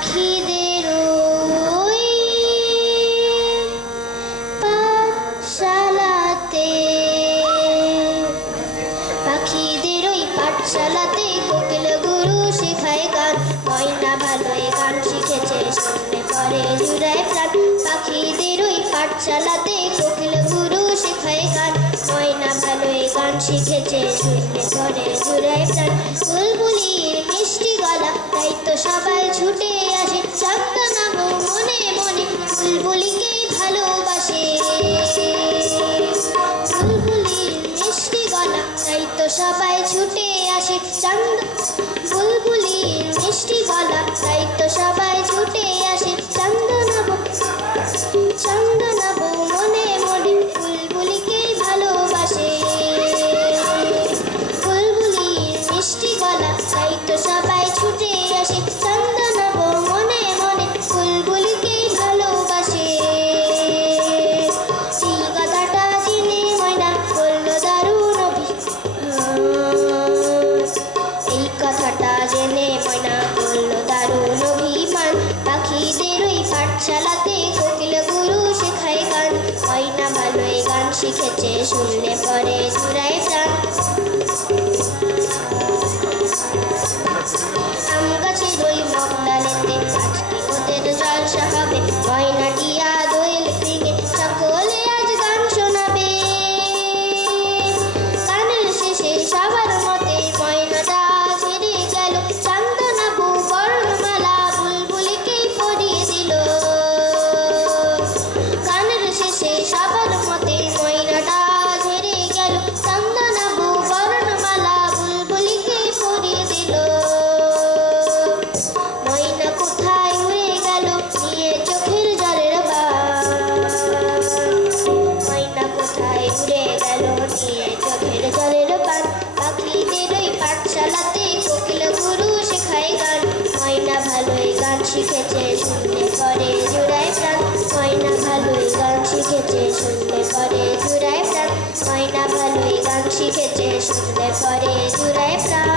পাখিদের ওই পাঠশালাতে, পাখিদের ওই পাঠশালাতে কোকিল গুরু শেখায় গান। ময়না ভালোই গান শিখেছে, শুনলে পরে জুড়ায় প্রাণ। পাখিদের ওই পাঠশালাতে কোকিল গুরু শেখায় গান। ময়না ভালোই গান শিখেছে, শুনলে পরে জুড়ায় প্রাণ। বুলবুলির মিষ্টি গলা, তাই তো সবাই ছুটে আসে। চাঁদনা মনে মনে বুলবুলিকেই ভালোবাসে। বুলবুলির মিষ্টি গলা, তাই তো সবাই ছুটে আসে। বুলবুলির মিষ্টি গলা, তাই তো সবাই ছুটে আসে। চন্দনা বউ মনে মনে বুলবুলিকেই ভালোবাসে। বুলবুলির মিষ্টি গলা, তাই তো সবাই ছুটে আসে। চন্দনা বউ মনে মনে বুলবুলিকেই ভালোবাসে। এই কথাটা জেনে ময়না বলল দারুণ এই কথাটা জেনে ময়না বলল দারুণ অভিমান। পাখিদের ওই পাঠশালাতে কোকিল গুরু শেখায় গান। ময়না ভালোই গান শিখেছে, শুনলে পরে জুড়ায় প্রাণ। আম গাছের ওই মগডালেতে আজকে ওদের জলসা হবে। ময়না টিয়া দোয়েল ভেঙে সকলে আজ গান শোনাবে। গানের শেষে সবার মতে ময়নাটা ছেড়ে গেল। চান্দনা বউ বর্ণমালা বুলবুলিকেই পরিয়ে দিল। গানের শেষে সবার মতে ময়নাটা ছেড়ে গেল। চান্দনা বউ বর্ণমালা বুলবুলিকেই পরিয়ে দিল। ময়না কোথায় উড়ে গেল নিয়ে চোখের জলের বান। ময়না কোথায় উড়ে গেল নিয়ে চোখের জলের বান। পাখিদের ওই পাঠশালাতে কোকিল গুরু শেখায় গান। ময়না ভালোই গান শিখেছে, শুনলে পরে জুড়ায় প্রাণ। ময়না ভালোই গান শিখেছে, শুনলে পরে জুড়ায় প্রাণ। ময়না ভালোই গান শিখেছে, শুনলে পরে জুড়ায় প্রাণ।